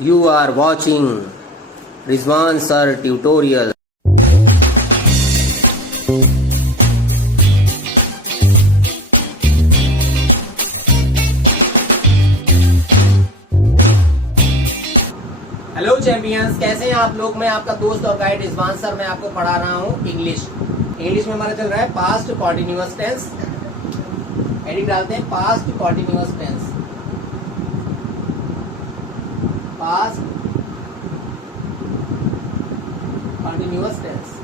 You are watching Rizwan Sir Tutorial. Hello champions, कैसे हैं आप लोग। मैं आपका दोस्त और गाइड रिजवान सर। मैं आपको पढ़ा रहा हूँ इंग्लिश में हमारा चल रहा है पास्ट कॉन्टिन्यूअस टेंस। हेडिंग डालते हैं past continuous tense. Past continuous tense,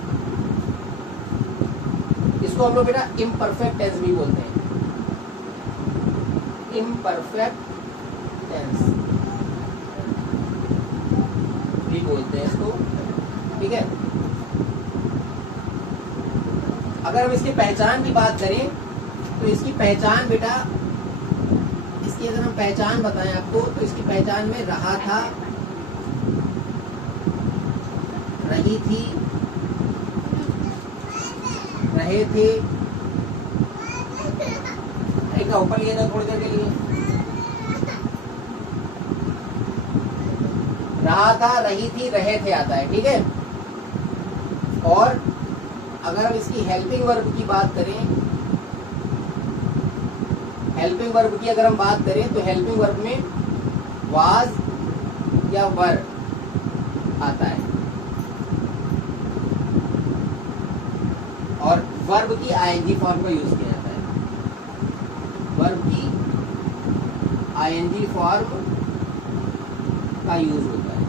इसको हम लोग बेटा इम्परफेक्ट टेंस भी बोलते हैं। इम्परफेक्ट टेंस भी बोलते हैं इसको, ठीक है। अगर हम इसकी पहचान की बात करें तो इसकी पहचान बेटा, इसकी अगर हम पहचान बताएं आपको तो इसकी पहचान में रहा था, रही थी, रहे थे। एक ऊपर लिए जाओ थोड़ी देर के लिए। रहा था, रही थी, रहे थे आता है, ठीक है। और अगर हम इसकी हेल्पिंग वर्ब की बात करें, हेल्पिंग वर्ब की अगर हम बात करें तो हेल्पिंग वर्ब में वाज या वर आता है, और वर्ब की आईएनजी फॉर्म का यूज किया जाता है। वर्ब की आईएनजी फॉर्म का यूज होता है,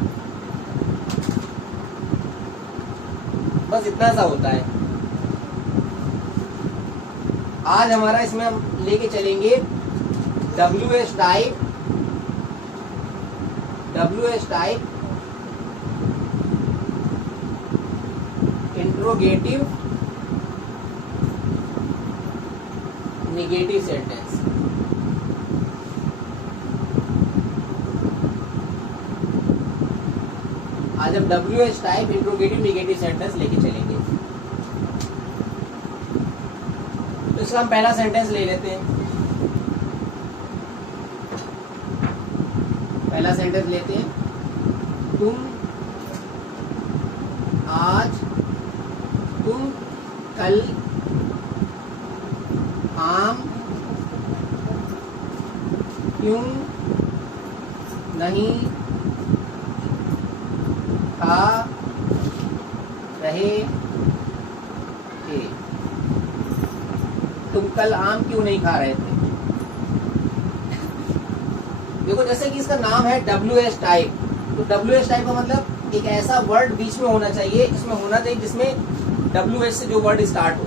बस इतना सा होता है। आज हमारा इसमें हम लेके चलेंगे WH type, interrogative negative sentence. आज हम WH type interrogative negative sentence लेके चलेंगे। तो इसका हम पहला सेंटेंस ले लेते हैं। पहला सेंटेंस लेते हैं, तुम आज, तुम कल आम क्यों नहीं खा रहे थे। तुम कल आम क्यों नहीं खा रहे थे। देखो जैसे कि इसका नाम है WH टाइप, तो WH टाइप का मतलब एक ऐसा वर्ड बीच में होना चाहिए, इसमें होना चाहिए जिसमें WH से जो वर्ड स्टार्ट हो।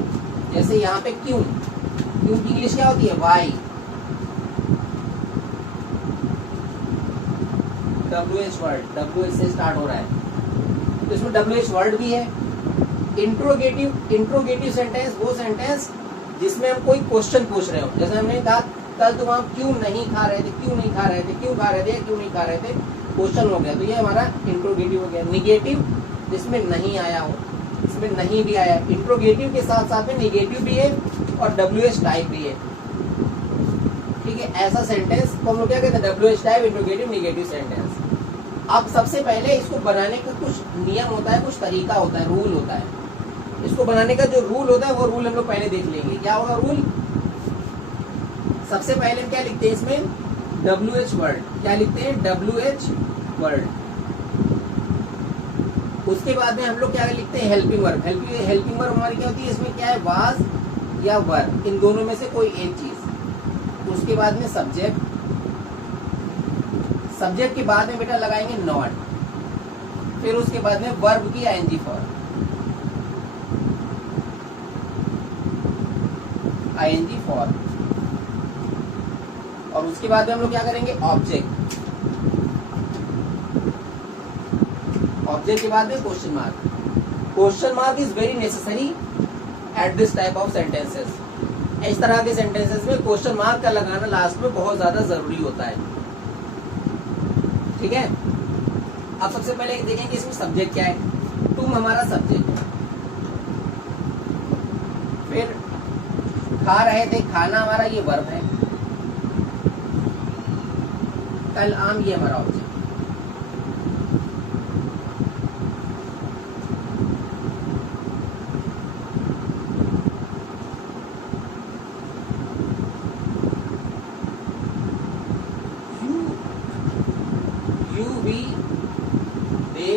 जैसे यहाँ पे क्यों, क्यों की इंग्लिश क्या होती है, वाई। WH वर्ड, WH से स्टार्ट हो रहा है तो इसमें WH वर्ड भी है। इंट्रोगेटिव सेंटेंस वो सेंटेंस जिसमें हम कोई क्वेश्चन पूछ रहे हो। जैसे हमने कहा कल तुम आप क्यों नहीं खा रहे थे, क्यों नहीं खा रहे थे, क्यों खा रहे थे, क्यों नहीं खा रहे थे, क्वेश्चन हो गया, तो ये हमारा इंट्रोगेटिव हो गया। निगेटिव जिसमें नहीं आया हो, इसमें नहीं भी आया। इंट्रोगेटिव के साथ साथ में निगेटिव भी है और WH टाइप भी है, ठीक है। ऐसा सेंटेंस को हम लोग क्या कहते हैं, WH type interrogative negative sentence. अब सबसे पहले इसको बनाने का कुछ नियम होता है, कुछ तरीका होता है, रूल होता है। इसको बनाने का जो रूल होता है वो रूल हम लोग पहले देख लेंगे। क्या होगा रूल, सबसे पहले क्या लिखते हैं इसमें, WH वर्ड। क्या लिखते हैं, WH वर्ड। उसके बाद में हम लोग क्या लिखते हैं, हेल्पिंग वर्ब। हेल्पिंग वर्ब हमारी क्या होती है, इसमें क्या है, वाज या वर, इन दोनों में से कोई एक चीज। उसके बाद में सब्जेक्ट, सब्जेक्ट के बाद में बेटा लगाएंगे नॉट, फिर उसके बाद में वर्ब की आईएनजी फॉर्म, आईएनजी फॉर्म, और उसके बाद में हम लोग क्या करेंगे, ऑब्जेक्ट। ऑब्जेक्ट के बाद में question mark. Question mark is very necessary at this type of sentences. इस तरह के सेंटेंसेस में क्वेश्चन मार्क का लगाना लास्ट में बहुत ज्यादा जरूरी होता है, ठीक है। अब सबसे पहले देखेंगे इसमें सब्जेक्ट क्या है। तुम हमारा सब्जेक्ट, फिर खा रहे थे, खाना हमारा ये वर्ब है। कल आम ये हमारा ऑब्जेक्ट। यू वी दे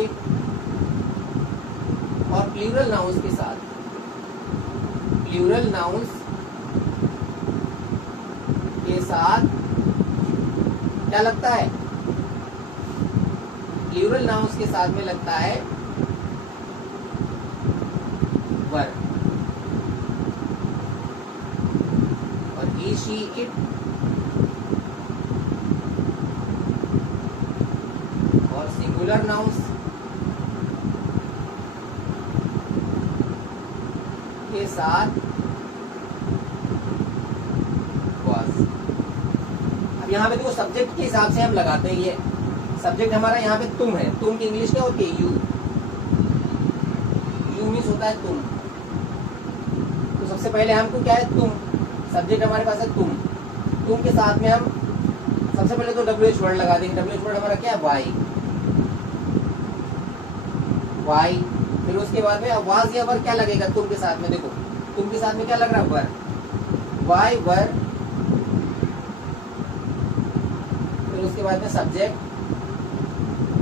और प्लूरल नाउन्स के साथ, प्लूरल नाउन्स के साथ क्या लगता है, प्लूरल नाउन्स के साथ में लगता है वर। और ही शी इट और सिंगुलर नाउन्स के साथ was। अब यहाँ पे देखो सब्जेक्ट के हिसाब से हम लगाते हैं, ये सब्जेक्ट हमारा यहाँ पे तुम है, तुम की इंग्लिश क्या होती है, यू। यू मीन्स होता है तुम। तो सबसे पहले हमको क्या है, तुम, सब्जेक्ट हमारे पास है तुम। तुम के साथ में हम सबसे पहले तो WH वर्ड लगा देंगे। WH वर्ड हमारा क्या है, वाई। वाई, फिर उसके बाद में वाज या वर क्या लगेगा तुम के साथ में, देखो तुम के साथ में क्या लग रहा है, वर। वाई वर, फिर उसके बाद में subject,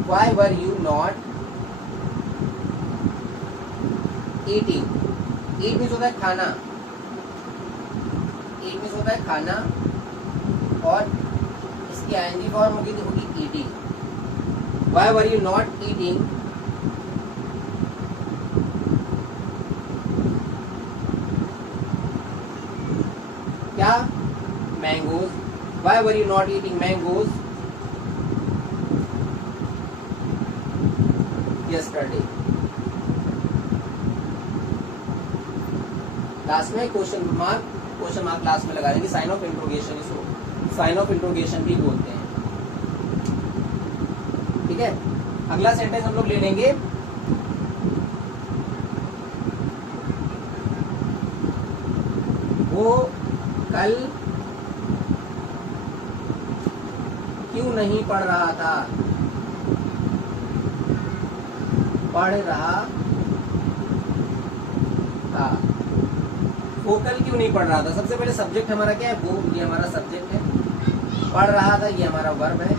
Y were you not eating. Eat means होता है खाना, ईट मीन्स होता है खाना, और इसकी आईएनजी फॉर्म होगी eating. Why were you not eating क्या, mangoes. Why were you not eating mangoes yesterday। Last में क्वेश्चन मार्क लास्ट में लगा देंगे, साइन ऑफ इंट्रोगेशन, इसको साइन ऑफ इंट्रोगेशन भी बोलते हैं। ठीक है, अगला सेंटेंस हम लोग ले लेंगे, वो कल क्यों नहीं पढ़ रहा था, पढ़ रहा था। वो कल क्यों नहीं पढ़ रहा था, सबसे पहले सब्जेक्ट हमारा क्या है, वो, ये हमारा सब्जेक्ट है। पढ़ रहा था ये हमारा वर्ब है।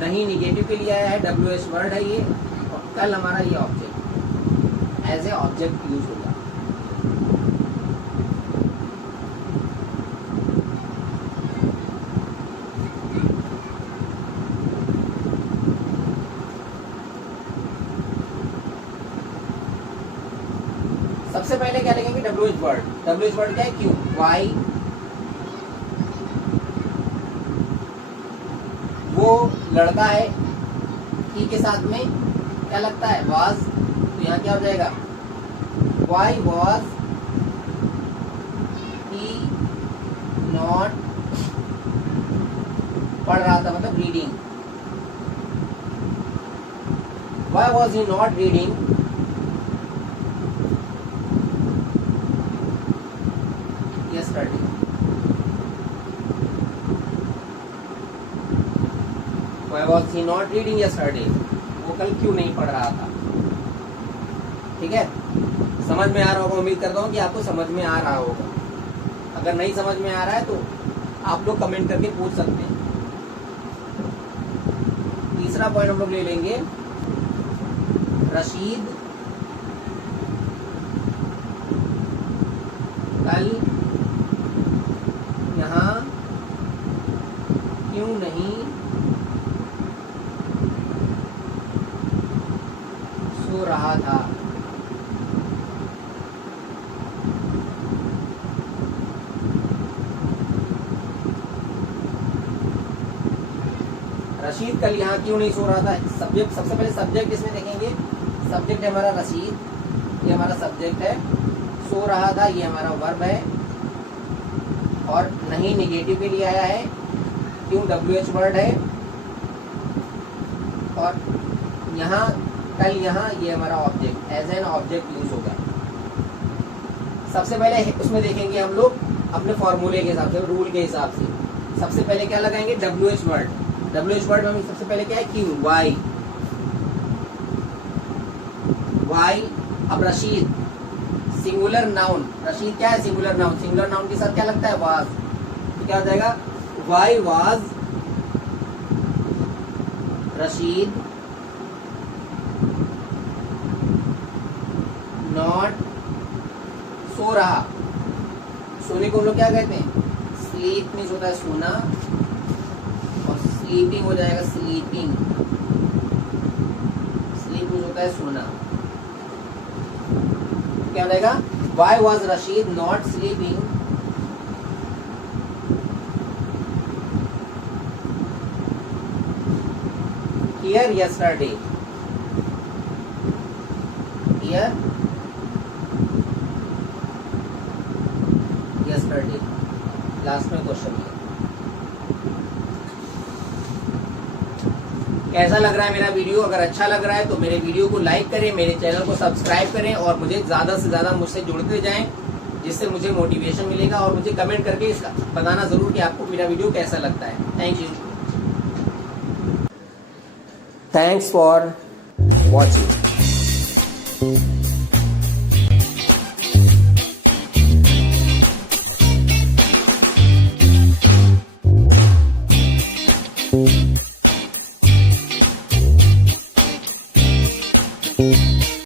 नहीं निगेटिव के लिए आया है, WH वर्ड है ये, और कल हमारा ये object, as a object use होगा। सबसे पहले क्या लिखेंगे, WH वर्ड। WH वर्ड क्या है, क्यों, वाई। वो लड़का है, ही के साथ में क्या लगता है, वाज। तो यहाँ क्या हो जाएगा, वाई वाज ही नॉट पढ़ रहा था, मतलब reading. Why was he not reading yesterday। Why was he not reading yesterday? वो कल क्यों नहीं पढ़ रहा था। ठीक है, समझ में आ रहा होगा, उम्मीद करता हूँ कि आपको समझ में आ रहा होगा। अगर नहीं समझ में आ रहा है तो आप लोग कमेंट करके पूछ सकते हैं। तीसरा पॉइंट हम लोग ले लेंगे, रशीद कल यहाँ क्यों नहीं सो रहा था। रशीद कल यहाँ क्यों नहीं सो रहा था, सब्जेक्ट, सबसे पहले सब्जेक्ट इसमें देखेंगे, सब्जेक्ट है हमारा रशीद, ये हमारा सब्जेक्ट है। सो रहा था ये हमारा वर्ब है, और नहीं निगेटिव के लिए आया है, क्यों WH वर्ड है, और यहाँ कल यहाँ ये हमारा object, as an object use होगा। सबसे पहले उसमें देखेंगे हम लोग अपने फॉर्मूले के हिसाब से, रूल के हिसाब से। सबसे पहले क्या लगाएंगे, WH वर्ड। WH वर्ड में सबसे पहले क्या है, क्यों, वाई। वाई, अब रशीद सिंगुलर नाउन, रशीद क्या है, सिंगुलर नाउन। सिंगुलर नाउन के साथ क्या लगता है, वाज। तो क्या हो जाएगा, why was Rashid not so रहा। सोने को हम लोग क्या कहते हैं? स्लीप मीन्स होता है सोना, और स्लीपिंग हो जाएगा स्लीपिंग। स्लीप मीन्स होता है सोना। क्या हो जाएगा? Why was Rashid not sleeping here yesterday. Here yesterday, last में क्वेश्चन है। कैसा लग रहा है मेरा वीडियो? अगर अच्छा लग रहा है तो मेरे वीडियो को लाइक करें, मेरे चैनल को सब्सक्राइब करें और मुझे ज़्यादा से ज़्यादा मुझसे जुड़ते जाएं, जिससे मुझे मोटिवेशन मिलेगा। और मुझे कमेंट करके इसका बताना ज़रूर कि आपको मेरा वीडियो कैसा लगता है। Thank you. Thanks for watching.